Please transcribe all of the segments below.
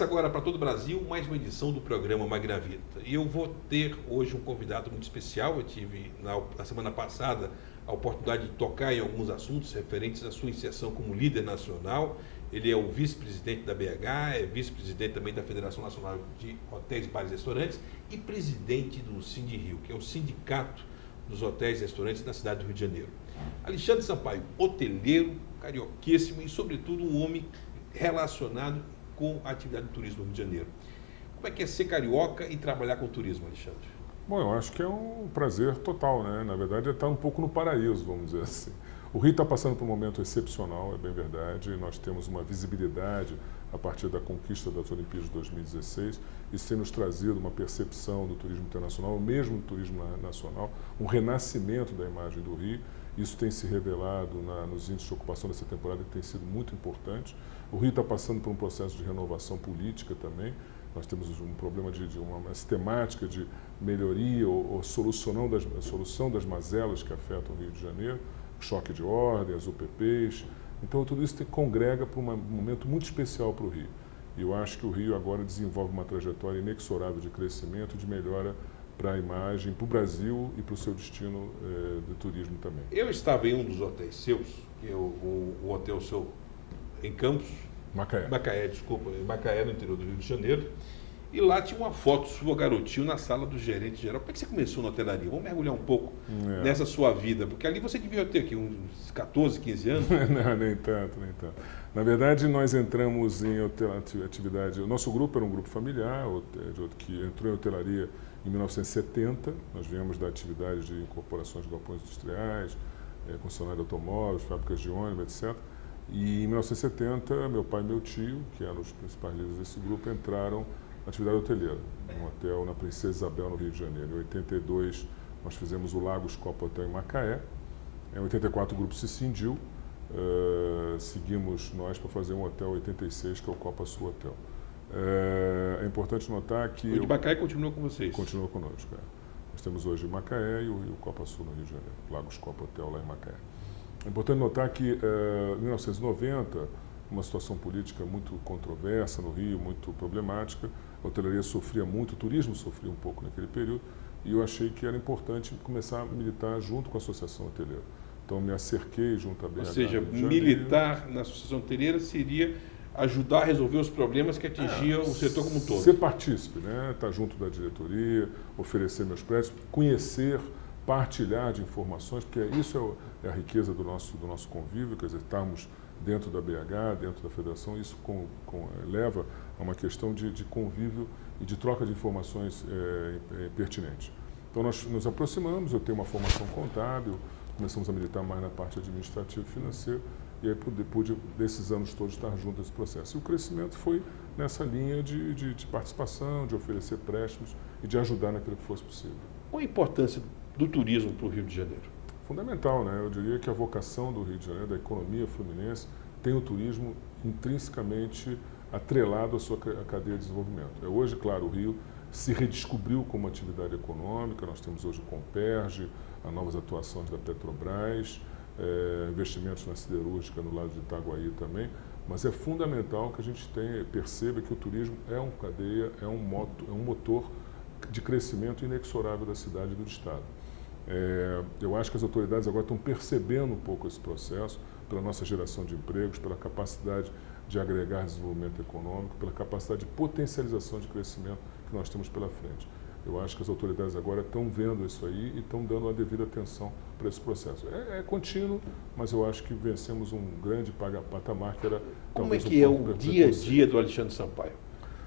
Começa agora para todo o Brasil mais uma edição do programa Magravita. E eu vou ter hoje um convidado muito especial. Eu tive na semana passada a oportunidade de tocar em alguns assuntos referentes à sua inserção como líder nacional. Ele é o vice-presidente da BH, é vice-presidente também da Federação Nacional de Hotéis, Bares e Restaurantes e presidente do Sindirio, que é o sindicato dos hotéis e restaurantes da cidade do Rio de Janeiro. Alexandre Sampaio, hoteleiro, carioquíssimo e, sobretudo, um homem relacionado com a atividade do turismo no Rio de Janeiro. Como é que é ser carioca e trabalhar com turismo, Alexandre? Bom, eu acho que é um prazer total, né? Na verdade, é estar um pouco no paraíso, vamos dizer assim. O Rio está passando por um momento excepcional, é bem verdade. Nós temos uma visibilidade a partir da conquista das Olimpíadas de 2016. Isso tem nos trazido uma percepção do turismo internacional, mesmo do turismo nacional, um renascimento da imagem do Rio. Isso tem se revelado nos índices de ocupação dessa temporada, que tem sido muito importante. O Rio está passando por um processo de renovação política também. Nós temos um problema de uma sistemática de melhoria ou solução das mazelas que afetam o Rio de Janeiro, choque de ordem, as UPPs. Então, tudo isso congrega para um momento muito especial para o Rio. E eu acho que o Rio agora desenvolve uma trajetória inexorável de crescimento, de melhora para a imagem, para o Brasil e para o seu destino de turismo também. Eu estava em um dos hotéis seus, que é o hotel seu em Campos. Macaé, desculpa, em Macaé, no interior do Rio de Janeiro. E lá tinha uma foto sua, garotinho, na sala do gerente geral. Como é que você começou na hotelaria? Vamos mergulhar um pouco nessa sua vida, porque ali você devia ter aqui uns 14, 15 anos. Não, nem tanto. Na verdade, nós entramos em atividade. O nosso grupo era um grupo familiar, que entrou em hotelaria em 1970. Nós viemos da atividade de incorporações de galpões industriais, concessionária de automóveis, fábricas de ônibus, etc. E em 1970, meu pai e meu tio, que eram os principais líderes desse grupo, entraram na atividade hoteleira, num hotel na Princesa Isabel, no Rio de Janeiro. Em 82, nós fizemos o Lagos Copa Hotel em Macaé. Em 84, o grupo se cindiu. Seguimos nós para fazer um hotel 86, que é o Copa Sul Hotel. É importante notar que... O de Macaé continuou com vocês? Continuou conosco. Nós temos hoje o Macaé e o Copa Sul no Rio de Janeiro. Lagos Copa Hotel lá em Macaé. É importante notar que em 1990, uma situação política muito controversa no Rio, muito problemática, a hotelaria sofria muito, o turismo sofria um pouco naquele período, e eu achei que era importante começar a militar junto com a Associação Hoteleira. Então, me acerquei junto à BH. Ou seja, militar na Associação Hoteleira seria ajudar a resolver os problemas que atingiam o setor como um todo. Ser partícipe, né? Estar junto da diretoria, oferecer meus prédios, conhecer, partilhar de informações, porque isso é a riqueza do nosso convívio, quer dizer, estarmos dentro da BH, dentro da federação, isso leva a uma questão de convívio e de troca de informações pertinentes. Então, nós nos aproximamos, eu tenho uma formação contábil, começamos a militar mais na parte administrativa e financeira, e aí pude, desses anos todos, estar junto desse processo. E o crescimento foi nessa linha de participação, de oferecer préstimos e de ajudar naquilo que fosse possível. Qual a importância do turismo para o Rio de Janeiro? Fundamental, né? Eu diria que a vocação do Rio de Janeiro, da economia fluminense, tem o turismo intrinsecamente atrelado à sua cadeia de desenvolvimento. Hoje, claro, o Rio se redescobriu como atividade econômica, nós temos hoje o Comperj, as novas atuações da Petrobras, investimentos na siderúrgica no lado de Itaguaí também, mas é fundamental que a gente perceba que o turismo é uma cadeia, é um motor de crescimento inexorável da cidade e do estado. Eu acho que as autoridades agora estão percebendo um pouco esse processo, pela nossa geração de empregos, pela capacidade de agregar desenvolvimento econômico, pela capacidade de potencialização de crescimento que nós temos pela frente. Eu acho que as autoridades agora estão vendo isso aí e estão dando a devida atenção para esse processo. É contínuo, mas eu acho que vencemos um grande patamar que era... Como é que é o dia a dia do Alexandre Sampaio?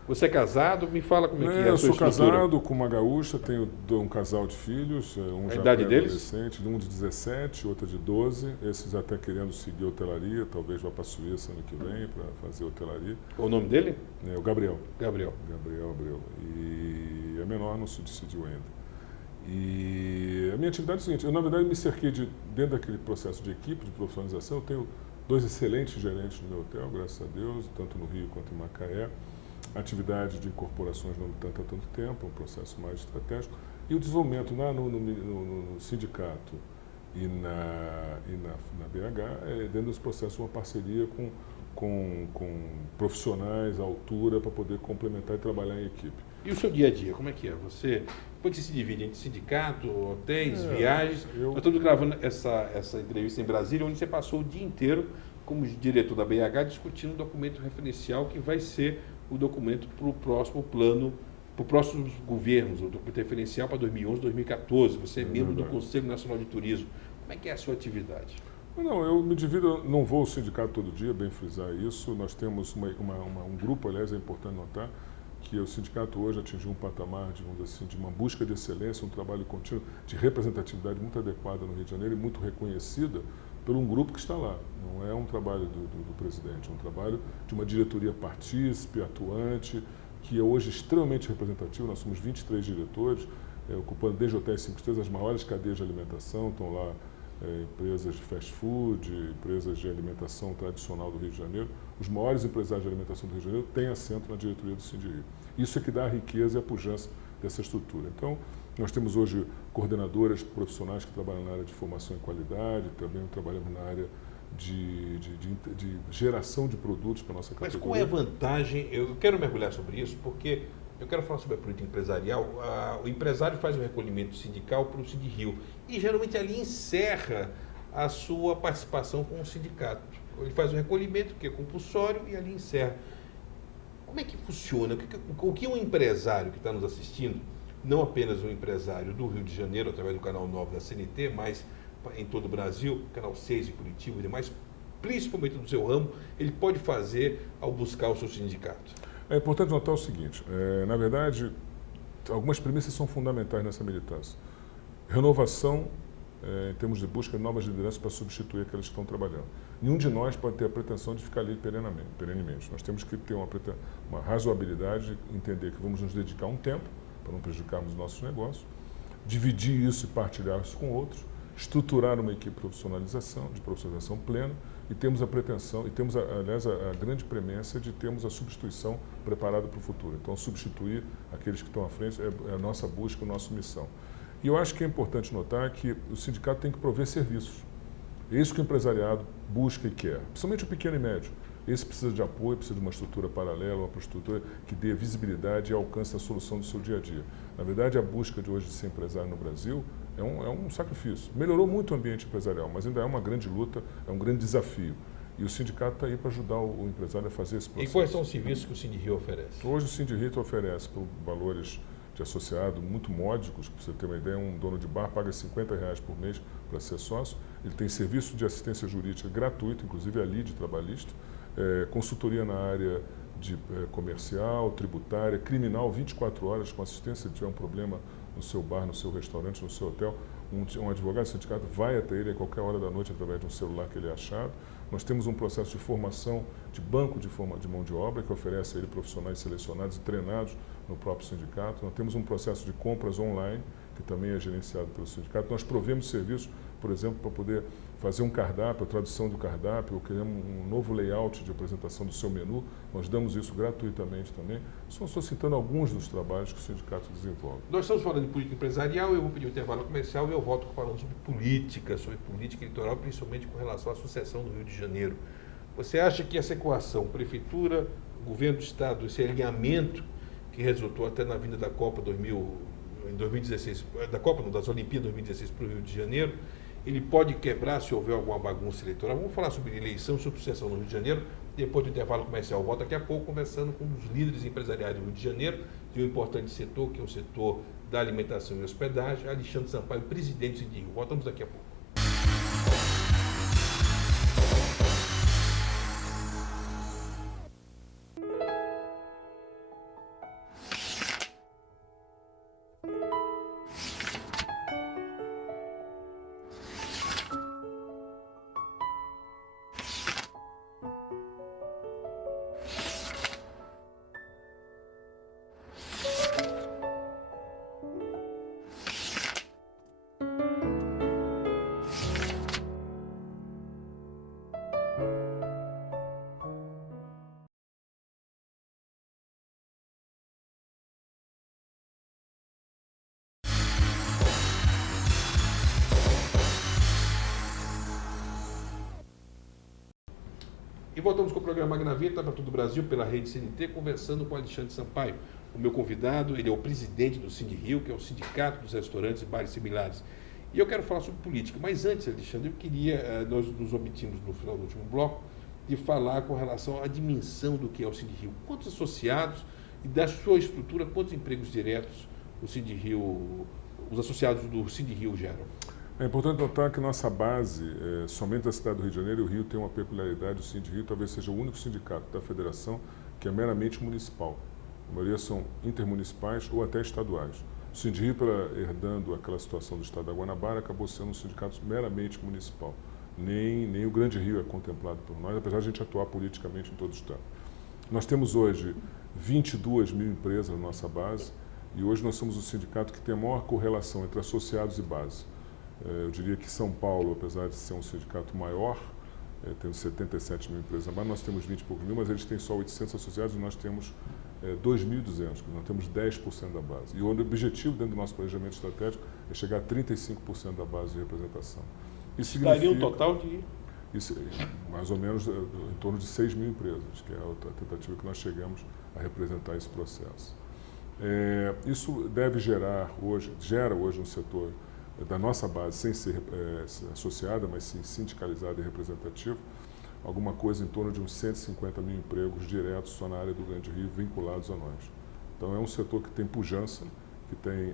Você é casado? Me fala como é que é a sua estrutura. Eu sou casado com uma gaúcha, tenho um casal de filhos, um já pré-adolescente, um de 17, outro de 12. Esses já está querendo seguir hotelaria, talvez vá para a Suíça ano que vem para fazer hotelaria. O nome dele? O Gabriel. Gabriel Abreu. E a menor não se decidiu ainda. E a minha atividade é a seguinte, eu na verdade me cerquei dentro daquele processo de equipe, de profissionalização, eu tenho 2 excelentes gerentes no meu hotel, graças a Deus, tanto no Rio quanto em Macaé. A atividade de incorporações não tanto há tanto tempo, é um processo mais estratégico. E o desenvolvimento no sindicato e na BH, dentro desse processo, uma parceria com com profissionais à altura para poder complementar e trabalhar em equipe. E o seu dia a dia, como é que é? Você se divide entre sindicato, hotéis, viagens. Nós estamos gravando essa entrevista em Brasília, onde você passou o dia inteiro como diretor da BH discutindo um documento referencial que vai ser o documento para o próximo plano, para os próximos governos, o documento referencial para 2011, 2014. Você é membro do Conselho Nacional de Turismo. Como é que é a sua atividade? Não, eu me divido, não vou ao sindicato todo dia, bem frisar isso. Nós temos um grupo, aliás, é importante notar, que o sindicato hoje atingiu um patamar, digamos assim, de uma busca de excelência, um trabalho contínuo de representatividade muito adequada no Rio de Janeiro e muito reconhecida por um grupo que está lá. Não é um trabalho do presidente, é um trabalho de uma diretoria partícipe, atuante, que é hoje extremamente representativo. Nós somos 23 diretores, ocupando desde hotéis 5 estrelas, as maiores cadeias de alimentação, estão lá empresas de fast food, empresas de alimentação tradicional do Rio de Janeiro. Os maiores empresários de alimentação do Rio de Janeiro têm assento na diretoria do Sindirio. Isso é que dá a riqueza e a pujança dessa estrutura. Então, nós temos hoje coordenadoras profissionais que trabalham na área de formação e qualidade, também trabalhamos na área de geração de produtos para a nossa categoria. Mas qual é a vantagem? Eu quero mergulhar sobre isso, porque eu quero falar sobre a política empresarial. O empresário faz um recolhimento sindical para o Sindirio e geralmente ali encerra a sua participação com o sindicato. Ele faz um recolhimento que é compulsório e ali encerra. Como é que funciona? O que um empresário que está nos assistindo, não apenas um empresário do Rio de Janeiro, através do canal 9 da CNT, mas em todo o Brasil, canal 6 de Curitiba e demais, principalmente do seu ramo, ele pode fazer ao buscar o seu sindicato? É importante notar o seguinte, na verdade, algumas premissas são fundamentais nessa militância. Renovação, em termos de busca de novas lideranças para substituir aquelas que estão trabalhando. Nenhum de nós pode ter a pretensão de ficar ali perenemente. Nós temos que ter uma razoabilidade, entender que vamos nos dedicar um tempo, para não prejudicarmos os nossos negócios, dividir isso e partilhar isso com outros, estruturar uma equipe de profissionalização plena, e temos a pretensão, e temos, aliás, a grande premência de termos a substituição preparada para o futuro. Então, substituir aqueles que estão à frente é a nossa busca, a nossa missão. E eu acho que é importante notar que o sindicato tem que prover serviços. É isso que o empresariado busca e quer, principalmente o pequeno e médio. Esse precisa de apoio, precisa de uma estrutura paralela, uma estrutura que dê visibilidade e alcance da solução do seu dia a dia. Na verdade, a busca de hoje de ser empresário no Brasil é um sacrifício. Melhorou muito o ambiente empresarial, mas ainda é uma grande luta, é um grande desafio. E o sindicato está aí para ajudar o empresário a fazer esse processo. E quais são os serviços que o Sindirio oferece? Hoje o Sindirio oferece por valores de associado muito módicos, para você ter uma ideia, um dono de bar paga R$50 por mês para ser sócio. Ele tem serviço de assistência jurídica gratuito, inclusive a lide trabalhista, consultoria na área de comercial, tributária, criminal, 24 horas com assistência. Se tiver um problema no seu bar, no seu restaurante, no seu hotel, um advogado do sindicato vai até ele a qualquer hora da noite através de um celular que ele é achado. Nós temos um processo de formação de banco de mão de obra que oferece a ele profissionais selecionados e treinados no próprio sindicato. Nós temos um processo de compras online que também é gerenciado pelo sindicato. Nós provemos serviços, por exemplo, para poder fazer um cardápio, a tradução do cardápio, ou criamos um novo layout de apresentação do seu menu. Nós damos isso gratuitamente também. Só estou citando alguns dos trabalhos que o sindicato desenvolve. Nós estamos falando de política empresarial, eu vou pedir um intervalo comercial e eu volto falando sobre política eleitoral, principalmente com relação à sucessão do Rio de Janeiro. Você acha que essa equação, prefeitura, governo do Estado, esse alinhamento que resultou até na vinda da Copa em 2016, das Olimpíadas 2016 para o Rio de Janeiro, ele pode quebrar se houver alguma bagunça eleitoral? Vamos falar sobre eleição, sobre sucessão no Rio de Janeiro, depois do intervalo comercial. Eu volto daqui a pouco conversando com um dos líderes empresariais do Rio de Janeiro, de um importante setor, que é o setor da alimentação e hospedagem, Alexandre Sampaio, presidente do Sindirio. Voltamos daqui a pouco. E voltamos com o programa Graveta para todo o Brasil, pela rede CNT, conversando com Alexandre Sampaio. O meu convidado, ele é o presidente do Sindirio, que é o Sindicato dos Restaurantes e Bares Similares. E eu quero falar sobre política. Mas antes, Alexandre, eu queria, nós nos omitimos no final do último bloco, de falar com relação à dimensão do que é o Sindirio. Quantos associados e da sua estrutura, quantos empregos diretos o Sindirio, os associados do Sindirio geram? É importante notar que nossa base, somente da cidade do Rio de Janeiro, e o Rio tem uma peculiaridade, o Sindirio talvez seja o único sindicato da federação que é meramente municipal. A maioria são intermunicipais ou até estaduais. O Sindirio, herdando aquela situação do estado da Guanabara, acabou sendo um sindicato meramente municipal. Nem o Grande Rio é contemplado por nós, apesar de a gente atuar politicamente em todo o estado. Nós temos hoje 22 mil empresas na nossa base e hoje nós somos o sindicato que tem a maior correlação entre associados e base. Eu diria que São Paulo, apesar de ser um sindicato maior, temos 77 mil empresas na base, nós temos 20 e poucos mil, mas eles têm só 800 associados e nós temos 2.200, nós temos 10% da base. E o objetivo dentro do nosso planejamento estratégico é chegar a 35% da base de representação. Isso daria um total de... Isso, mais ou menos em torno de 6 mil empresas, que é a tentativa que nós chegamos a representar esse processo. Isso deve gera hoje no setor da nossa base, sem ser associada, mas sim sindicalizada e representativa, alguma coisa em torno de uns 150 mil empregos diretos só na área do Grande Rio vinculados a nós. Então é um setor que tem pujança, que tem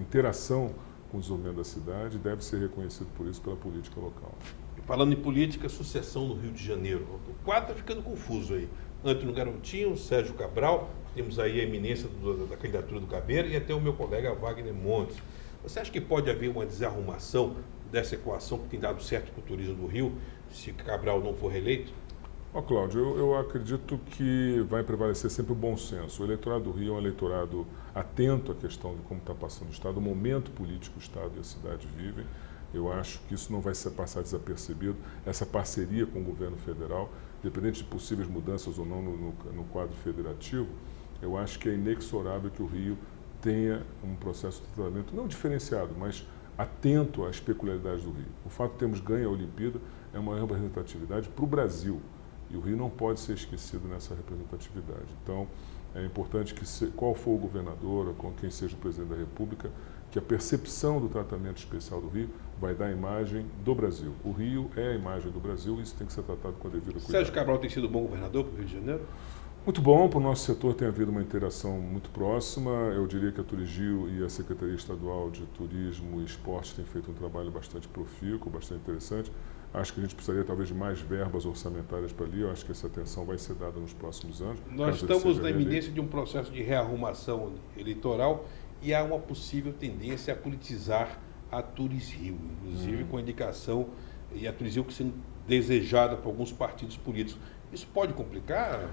interação com o desenvolvimento da cidade e deve ser reconhecido por isso pela política local. Falando em política, sucessão no Rio de Janeiro. O quadro está ficando confuso aí. Antônio Garotinho, Sérgio Cabral, temos aí a eminência da candidatura do Cabeira e até o meu colega Wagner Montes. Você acha que pode haver uma desarrumação dessa equação que tem dado certo com o turismo do Rio, se Cabral não for reeleito? Cláudio, eu acredito que vai prevalecer sempre o bom senso. O eleitorado do Rio é um eleitorado atento à questão de como está passando o Estado, o momento político que o Estado e a cidade vivem. Eu acho que isso não vai passar desapercebido. Essa parceria com o governo federal, independente de possíveis mudanças ou não no quadro federativo, eu acho que é inexorável que o Rio tenha um processo de tratamento não diferenciado, mas atento às peculiaridades do Rio. O fato de termos ganho a Olimpíada é uma representatividade para o Brasil e o Rio não pode ser esquecido nessa representatividade. Então, é importante que, qual for o governador ou com quem seja o presidente da República, que a percepção do tratamento especial do Rio vai dar a imagem do Brasil. O Rio é a imagem do Brasil e isso tem que ser tratado com a devida cuidado. Sérgio Cabral tem sido bom governador para o Rio de Janeiro? Muito bom, para o nosso setor tem havido uma interação muito próxima. Eu diria que a Turigio e a Secretaria Estadual de Turismo e Esporte têm feito um trabalho bastante profícuo, bastante interessante. Acho que a gente precisaria talvez de mais verbas orçamentárias para ali. Eu acho que essa atenção vai ser dada nos próximos anos. Nós estamos na iminência de um processo de rearrumação eleitoral e há uma possível tendência a politizar a Turisrio, inclusive com a indicação e a Turisrio sendo desejada por alguns partidos políticos. Isso pode complicar?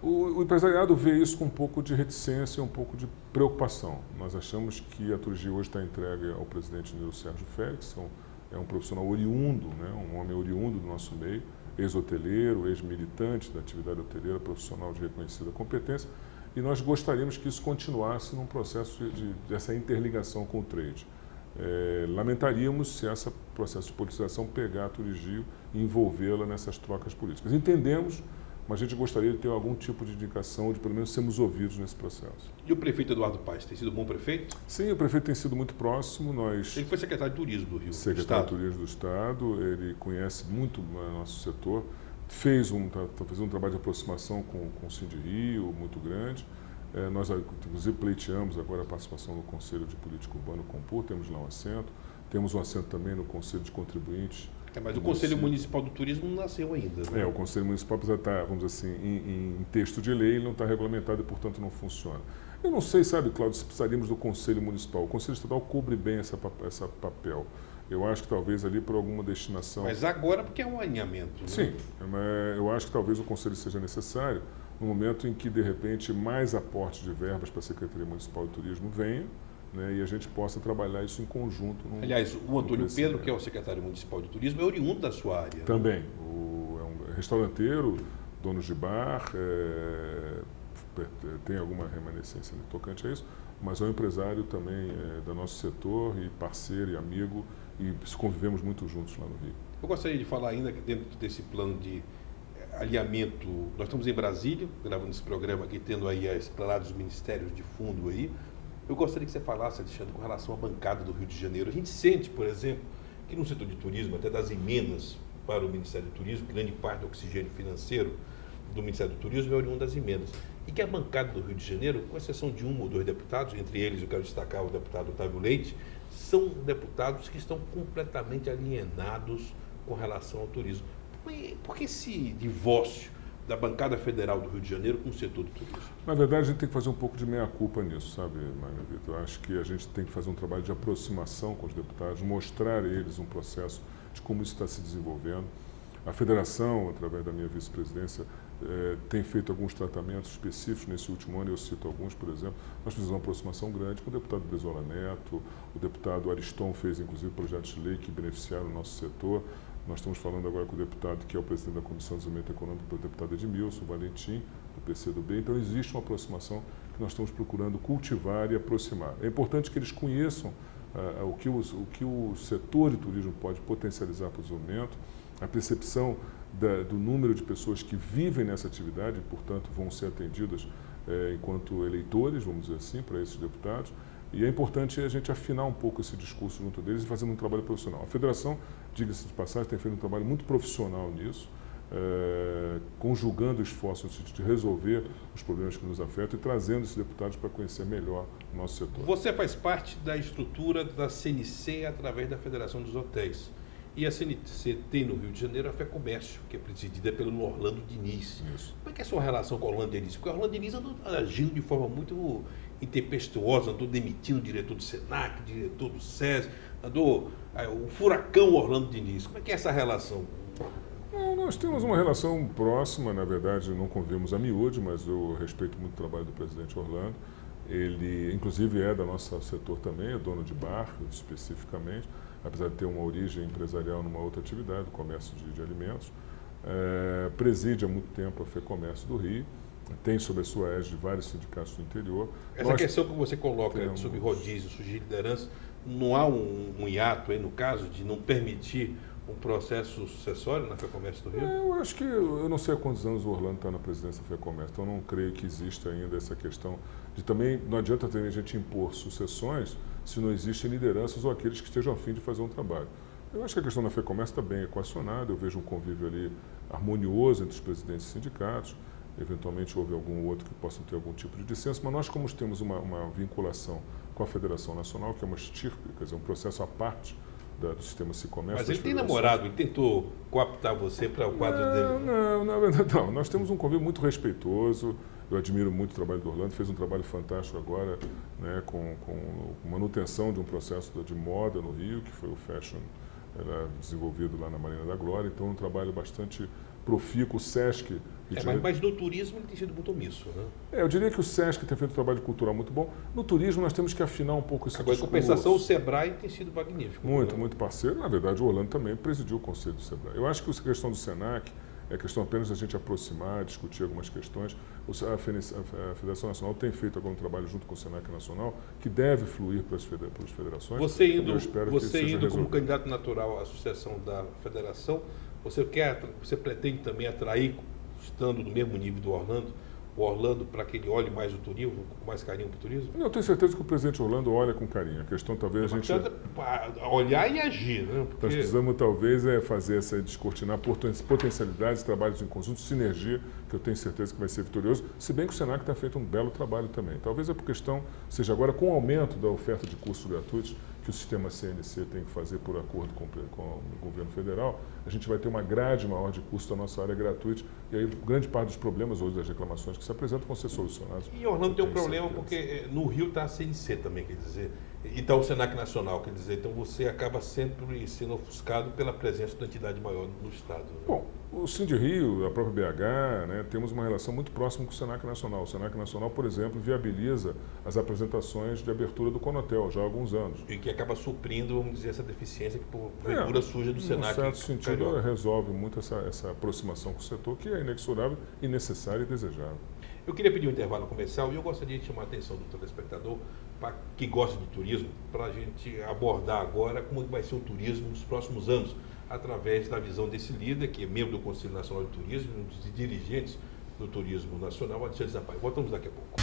O empresariado vê isso com um pouco de reticência e um pouco de preocupação. Nós achamos que a Turigio hoje está entregue ao presidente Nilo Sérgio Félix, é um profissional oriundo, né, um homem oriundo do nosso meio, ex-hoteleiro, ex-militante da atividade hoteleira, profissional de reconhecida competência, e nós gostaríamos que isso continuasse num processo dessa interligação com o trade. Lamentaríamos se esse processo de politização pegar a Turigio e envolvê-la nessas trocas políticas. Entendemos, mas a gente gostaria de ter algum tipo de indicação, de pelo menos sermos ouvidos nesse processo. E o prefeito Eduardo Paes tem sido bom prefeito? Sim, o prefeito tem sido muito próximo. Ele foi secretário de Turismo do Rio. Secretário de Turismo do Estado, ele conhece muito o nosso setor, fez um trabalho de aproximação com o Sindirio muito grande. Nós, inclusive, pleiteamos agora a participação no Conselho de Política Urbana, Compur, temos lá um assento. Temos um assento também no Conselho de Contribuintes. Mas o Conselho Municipal do Turismo não nasceu ainda. Né? O Conselho Municipal precisa estar, vamos dizer assim, em texto de lei, ele não está regulamentado e, portanto, não funciona. Eu não sei, sabe, Cláudio, se precisaríamos do Conselho Municipal. O Conselho Estadual cobre bem esse papel. Eu acho que talvez ali por alguma destinação... Mas agora porque é um alinhamento. Né? Sim, eu acho que talvez o Conselho seja necessário no momento em que, de repente, mais aporte de verbas para a Secretaria Municipal de Turismo venha, né, e a gente possa trabalhar isso em conjunto. Aliás, o Antônio Pedro, que é o secretário municipal de turismo, é oriundo da sua área. Também. É um restauranteiro, dono de bar, tem alguma remanescência tocante a isso, mas é um empresário também do nosso setor e parceiro e amigo, e convivemos muito juntos lá no Rio. Eu gostaria de falar ainda que dentro desse plano de alinhamento, nós estamos em Brasília, gravando esse programa aqui, tendo aí a esplanada dos ministérios de fundo aí. Eu gostaria que você falasse, Alexandre, com relação à bancada do Rio de Janeiro. A gente sente, por exemplo, que no setor de turismo, até das emendas para o Ministério do Turismo, grande parte do oxigênio financeiro do Ministério do Turismo é oriundo das emendas. E que a bancada do Rio de Janeiro, com exceção de um ou dois deputados, entre eles eu quero destacar o deputado Otávio Leite, são deputados que estão completamente alienados com relação ao turismo. Por que esse divórcio da bancada federal do Rio de Janeiro com o setor do turismo? Na verdade, a gente tem que fazer um pouco de meia-culpa nisso, sabe, Magna Vitor? Eu acho que a gente tem que fazer um trabalho de aproximação com os deputados, mostrar a eles um processo de como isso está se desenvolvendo. A federação, através da minha vice-presidência, tem feito alguns tratamentos específicos nesse último ano, eu cito alguns, por exemplo. Nós fizemos uma aproximação grande com o deputado Brizola Neto, o deputado Ariston fez, inclusive, projetos de lei que beneficiaram o nosso setor. Nós estamos falando agora com o deputado que é o presidente da Comissão de Desenvolvimento Econômico, o deputado Edmilson Valentim, do PCdoB. Então, existe uma aproximação que nós estamos procurando cultivar e aproximar. É importante que eles conheçam o que o setor de turismo pode potencializar para o desenvolvimento, a percepção do número de pessoas que vivem nessa atividade e, portanto, vão ser atendidas enquanto eleitores, vamos dizer assim, para esses deputados. E é importante a gente afinar um pouco esse discurso junto deles e fazendo um trabalho profissional. A federação, diga-se de passagem, tem feito um trabalho muito profissional nisso, conjugando esforços no sentido de resolver os problemas que nos afetam e trazendo esses deputados para conhecer melhor o nosso setor. Você faz parte da estrutura da CNC através da Federação dos Hotéis. E a CNC tem no Rio de Janeiro a FEComércio, que é presidida pelo Orlando Diniz. Isso. Como é que é a sua relação com o Orlando Diniz? Porque o Orlando Diniz andou agindo de forma muito intempestuosa, andou demitindo o diretor do SENAC, o diretor do SESI, andou o furacão Orlando Diniz. Como é que é essa relação? Nós temos uma relação próxima, na verdade, não convivemos a miúde, mas eu respeito muito o trabalho do presidente Orlando. Ele, inclusive, é do nosso setor também, é dono de bar, especificamente, apesar de ter uma origem empresarial numa outra atividade, o comércio de alimentos. Preside há muito tempo a FEComércio do Rio, tem sob a sua égide vários sindicatos do interior. Essa questão que você coloca sobre rodízio, surgir liderança, não há um hiato aí no caso de não permitir um processo sucessório na FEComércio do Rio? Eu acho que, eu não sei há quantos anos o Orlando está na presidência da FEComércio, então eu não creio que exista ainda essa questão de também, não adianta também a gente impor sucessões se não existem lideranças ou aqueles que estejam a fim de fazer um trabalho. Eu acho que a questão da FEComércio está bem equacionada, eu vejo um convívio ali harmonioso entre os presidentes dos sindicatos, eventualmente houve algum outro que possam ter algum tipo de dissenso, mas nós, como temos uma vinculação com a Federação Nacional, que é uma estirpe, quer dizer, um processo à parte do sistema SIComércio. Mas ele tem namorado, ele tentou coaptar você para o quadro dele? Não, na verdade não. Nós temos um convívio muito respeitoso, eu admiro muito o trabalho do Orlando, fez um trabalho fantástico agora, né, com manutenção de um processo de moda no Rio, que foi o Fashion, desenvolvido lá na Marina da Glória, então um trabalho bastante profícuo, o SESC... Mas no turismo ele tem sido muito omisso, né? Eu diria que o SESC tem feito um trabalho cultural muito bom. No turismo nós temos que afinar um pouco esse discurso. Agora, em compensação, o SEBRAE tem sido magnífico. Muito parceiro. Na verdade, o Orlando também presidiu o conselho do SEBRAE. Eu acho que a questão do SENAC é questão apenas da gente aproximar, discutir algumas questões. A Federação Nacional tem feito agora um trabalho junto com o SENAC Nacional que deve fluir para as federações. Você indo como candidato natural à sucessão da federação, você pretende também atrair, estando no mesmo nível do Orlando, o Orlando para que ele olhe mais o turismo, com mais carinho para o turismo? Eu tenho certeza que o presidente Orlando olha com carinho. A questão talvez a gente... olhar e agir, né? Porque... Nós precisamos talvez fazer essa descortinar potencialidades, trabalhos em conjunto, sinergia, que eu tenho certeza que vai ser vitorioso, se bem que o SENAC tem feito um belo trabalho também. Talvez a questão seja agora com o aumento da oferta de cursos gratuitos, que o sistema CNC tem que fazer por acordo com o governo federal, a gente vai ter uma grade maior de cursos da nossa área gratuita e aí grande parte dos problemas hoje das reclamações que se apresentam vão ser solucionados. E Orlando tem um problema porque no Rio está a CNC também, quer dizer, e está o SENAC Nacional, quer dizer, então você acaba sempre sendo ofuscado pela presença da entidade maior no Estado. Né? Bom, o Sind Rio, a própria BH, né, temos uma relação muito próxima com o SENAC Nacional. O SENAC Nacional, por exemplo, viabiliza as apresentações de abertura do Conotel já há alguns anos. E que acaba suprindo, vamos dizer, essa deficiência que porventura surge do SENAC. Em certo sentido, resolve muito essa aproximação com o setor, que é inexorável e necessária e desejável. Eu queria pedir um intervalo comercial e eu gostaria de chamar a atenção do telespectador que gosta de turismo, para a gente abordar agora como vai ser o turismo nos próximos anos. através da visão desse líder, que é membro do Conselho Nacional de Turismo, um dos dirigentes do turismo nacional, Alexandre Sampaio. Voltamos daqui a pouco.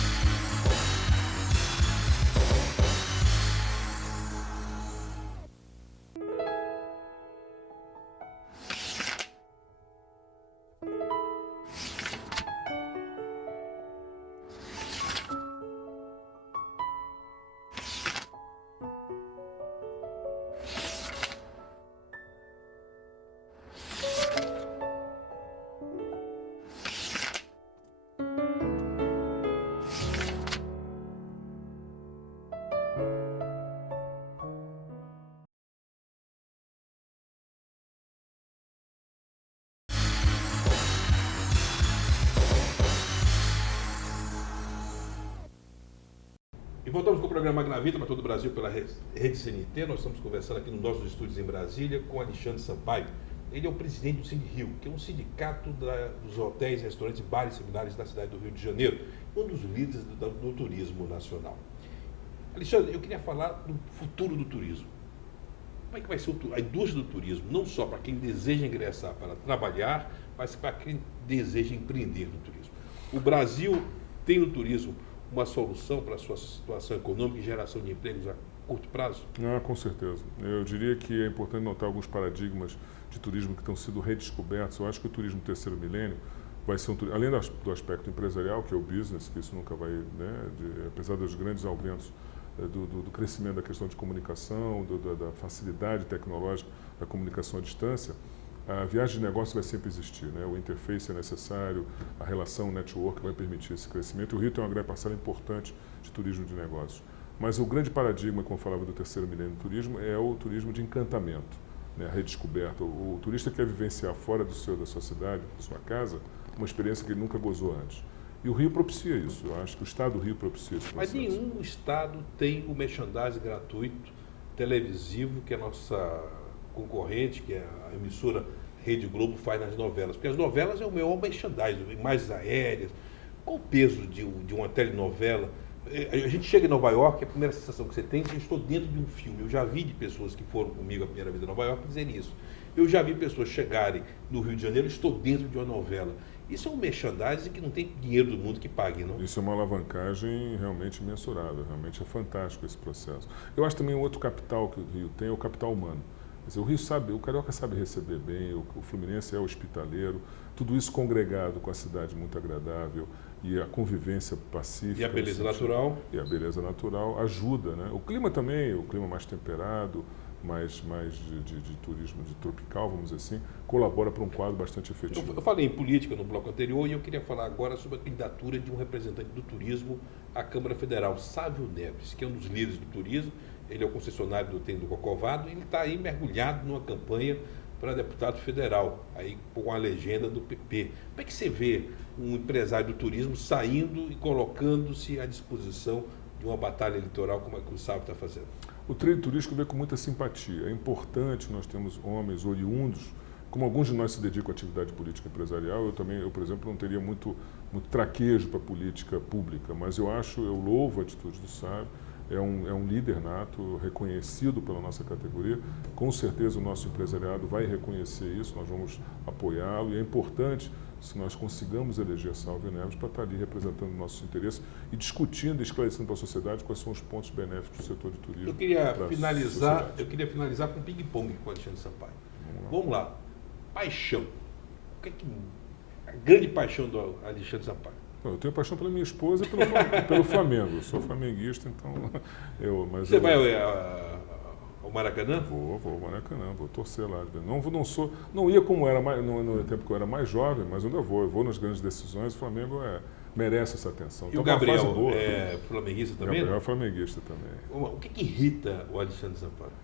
E voltamos com o programa Magnavita para todo o Brasil pela Rede CNT. Nós estamos conversando aqui nos nossos estúdios em Brasília com Alexandre Sampaio. Ele é o presidente do Sindrio, que é um sindicato dos hotéis, restaurantes, bares e seminários da cidade do Rio de Janeiro, um dos líderes do turismo nacional. Alexandre, eu queria falar do futuro do turismo. Como é que vai ser a indústria do turismo, não só para quem deseja ingressar para trabalhar, mas para quem deseja empreender no turismo? O Brasil tem no turismo uma solução para a sua situação econômica e geração de empregos a curto prazo? Com certeza. Eu diria que é importante notar alguns paradigmas de turismo que estão sendo redescobertos. Eu acho que o turismo terceiro milênio vai ser além do aspecto empresarial, que é o business, que isso nunca vai, né, apesar dos grandes aumentos do crescimento da questão de comunicação, da facilidade tecnológica da comunicação à distância, a viagem de negócio vai sempre existir, né? O interface é necessário, a relação network vai permitir esse crescimento. O Rio tem uma grande parcela importante de turismo de negócios. Mas o grande paradigma, como eu falava do terceiro milênio do turismo, é o turismo de encantamento, né? A redescoberta. O turista quer vivenciar fora da sua cidade, da sua casa, uma experiência que ele nunca gozou antes. E o Rio propicia isso. Eu acho que o Estado do Rio propicia isso. Mas nenhum Estado tem o merchandising gratuito, televisivo, que a nossa concorrente, que é a emissora Rede Globo, faz nas novelas. Porque as novelas é o maior merchandising, imagens aéreas. Qual o peso de uma telenovela? A gente chega em Nova York, a primeira sensação que você tem é que eu estou dentro de um filme. Eu já vi de pessoas que foram comigo a primeira vez em Nova York dizerem isso. Eu já vi pessoas chegarem no Rio de Janeiro, estou dentro de uma novela. Isso é um merchandising que não tem dinheiro do mundo que pague, não? Isso é uma alavancagem realmente mensurável, realmente é fantástico esse processo. Eu acho também um outro capital que o Rio tem é o capital humano. Quer dizer, o Rio sabe, o carioca sabe receber bem, o Fluminense é hospitaleiro, tudo isso congregado com a cidade muito agradável e a convivência pacífica. E a beleza natural. E a beleza natural ajuda, né? O clima também, o clima mais temperado, mais de turismo de tropical, vamos dizer assim, colabora para um quadro bastante efetivo. Eu falei em política no bloco anterior e eu queria falar agora sobre a candidatura de um representante do turismo à Câmara Federal, Sávio Neves, que é um dos líderes do turismo. Ele é o concessionário do Trem do Corcovado e ele está aí mergulhado numa campanha para deputado federal, aí com a legenda do PP. Como é que você vê um empresário do turismo saindo e colocando-se à disposição de uma batalha eleitoral como a que o Sávio está fazendo? O trade turístico vê com muita simpatia. É importante, nós temos homens oriundos, como alguns de nós se dedicam à atividade política empresarial, eu, por exemplo, não teria muito traquejo para a política pública, mas eu louvo a atitude do Sávio. É um líder nato, reconhecido pela nossa categoria. Com certeza o nosso empresariado vai reconhecer isso, nós vamos apoiá-lo e é importante se nós consigamos eleger Sávio Neves para estar ali representando nossos interesses e discutindo e esclarecendo para a sociedade quais são os pontos benéficos do setor de turismo. Eu queria finalizar com ping-pong com o Alexandre Sampaio. Vamos lá. Paixão. O que é que a grande paixão do Alexandre Sampaio? Eu tenho paixão pela minha esposa e pelo Flamengo. Eu sou flamenguista, então Você vai ao Maracanã? Vou ao Maracanã, vou torcer lá. Não ia como era no tempo que eu era mais jovem, mas ainda vou. Eu vou nas grandes decisões. O Flamengo merece essa atenção. E o Gabriel é flamenguista também? Gabriel é flamenguista também. O que irrita o Alexandre Sampaio?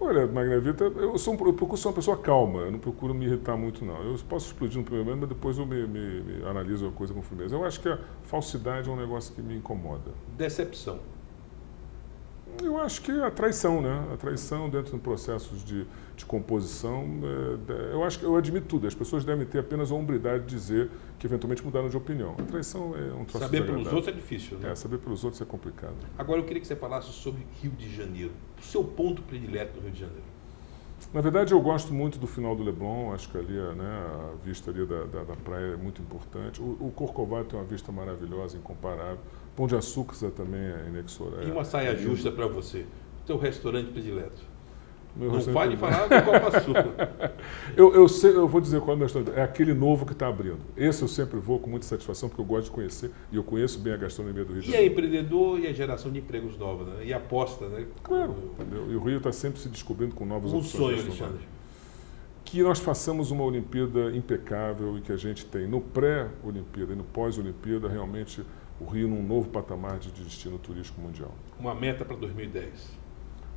Olha, Magnavita, eu procuro ser uma pessoa calma, eu não procuro me irritar muito, não. Eu posso explodir no primeiro momento, mas depois eu me analiso a coisa com firmeza. Eu acho que a falsidade é um negócio que me incomoda. Decepção. Eu acho que a traição, né? A traição dentro de processos de composição, eu admito tudo. As pessoas devem ter apenas a hombridade de dizer que eventualmente mudaram de opinião. A traição é um troço Saber pelos outros é difícil, né? Saber pelos outros é complicado. Agora eu queria que você falasse sobre Rio de Janeiro. O seu ponto predileto no Rio de Janeiro? Na verdade, eu gosto muito do final do Leblon, acho que ali, né, a vista ali da praia é muito importante. O Corcovado tem uma vista maravilhosa, incomparável. Pão de Açúcar também é inexorável. E uma saia justa para você? Teu restaurante predileto? Meu Não restaurante pode falar do Copa Açúcar. eu vou dizer qual é o meu restaurante. É aquele novo que está abrindo. Esse eu sempre vou com muita satisfação, porque eu gosto de conhecer e eu conheço bem a gastronomia do Rio de E Janeiro. é empreendedor e a geração de empregos novos, né? E aposta, né? Claro, entendeu? E o Rio está sempre se descobrindo com novas opções. sonho, Alexandre. Que nós façamos uma Olimpíada impecável e que a gente tem no pré-Olimpíada e no pós-Olimpíada realmente o Rio num novo patamar de destino turístico mundial. Uma meta para 2010.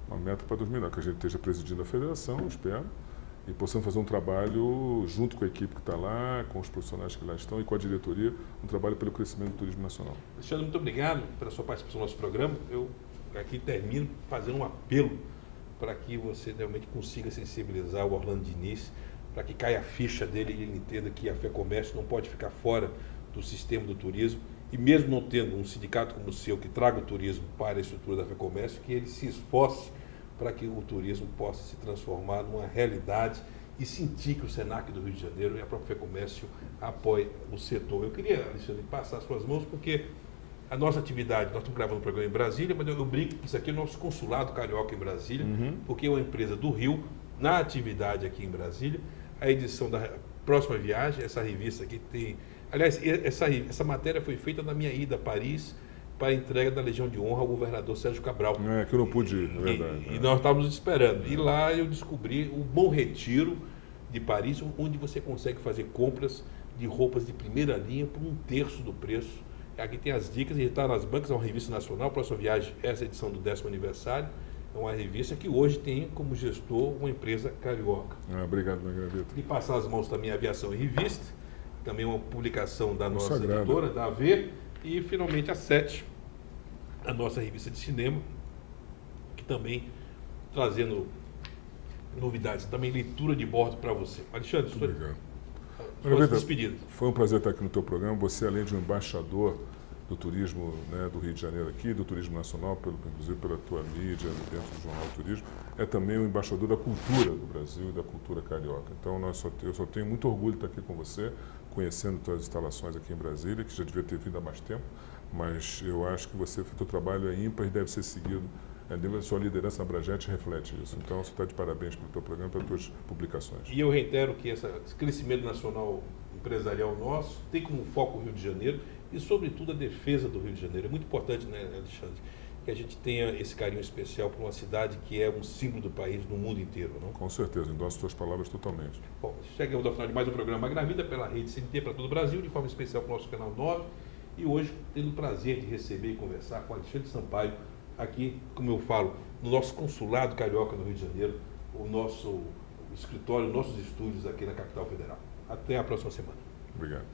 Uma meta para 2009, que a gente esteja presidindo a federação, espero, e possamos fazer um trabalho junto com a equipe que está lá, com os profissionais que lá estão e com a diretoria, um trabalho pelo crescimento do turismo nacional. Alexandre, muito obrigado pela sua participação no nosso programa. Eu aqui termino fazendo um apelo para que você realmente consiga sensibilizar o Orlando Diniz, para que caia a ficha dele e ele entenda que a FEComércio não pode ficar fora do sistema do turismo, e mesmo não tendo um sindicato como o seu que traga o turismo para a estrutura da FEComércio, que ele se esforce para que o turismo possa se transformar numa realidade e sentir que o SENAC do Rio de Janeiro e a própria FEComércio apoie o setor. Eu queria, Alexandre, passar as suas mãos, porque a nossa atividade, nós estamos gravando um programa em Brasília, mas eu brinco que isso aqui é o nosso consulado carioca em Brasília, porque é uma empresa do Rio, na atividade aqui em Brasília. A edição da próxima viagem, essa revista aqui tem... Aliás, essa matéria foi feita na minha ida a Paris para a entrega da Legião de Honra ao governador Sérgio Cabral. É, que eu não pude ir, é verdade. E nós estávamos esperando. E lá eu descobri o Bom Retiro de Paris, onde você consegue fazer compras de roupas de primeira linha por 1/3 do preço. Aqui tem as dicas, e está nas bancas, é uma revista nacional, próxima viagem, essa edição do 10º aniversário. É uma revista que hoje tem como gestor uma empresa carioca. Obrigado, Margarida. E passar as mãos também a Aviação e Revista, também uma publicação da nossa Sagrado. editora, da AV, e finalmente a 7, a nossa revista de cinema, que também trazendo novidades, também leitura de bordo para você. Alexandre, sua despedida. Foi um prazer estar aqui no teu programa. Você, além de um embaixador do turismo, né, do Rio de Janeiro aqui, do turismo nacional, inclusive pela tua mídia, dentro do Jornal do Turismo, é também um embaixador da cultura do Brasil e da cultura carioca. Então, eu só tenho muito orgulho de estar aqui com você, conhecendo tuas instalações aqui em Brasília, que já devia ter vindo há mais tempo, mas eu acho que o teu trabalho é ímpar e deve ser seguido. A sua liderança na Bragete reflete isso. Então, você está de parabéns pelo teu programa e pelas tuas publicações. E eu reitero que esse crescimento nacional empresarial nosso tem como foco o Rio de Janeiro e, sobretudo, a defesa do Rio de Janeiro. É muito importante, né, Alexandre, que a gente tenha esse carinho especial por uma cidade que é um símbolo do país no mundo inteiro. Não? Com certeza, endosso suas palavras totalmente. Bom, chegamos ao final de mais um programa Magna Vida pela Rede CNT para todo o Brasil, de forma especial para o nosso canal 9. E hoje, tendo o prazer de receber e conversar com Alexandre Sampaio, aqui, como eu falo, no nosso consulado carioca no Rio de Janeiro, o nosso escritório, nossos estúdios aqui na capital federal. Até a próxima semana. Obrigado.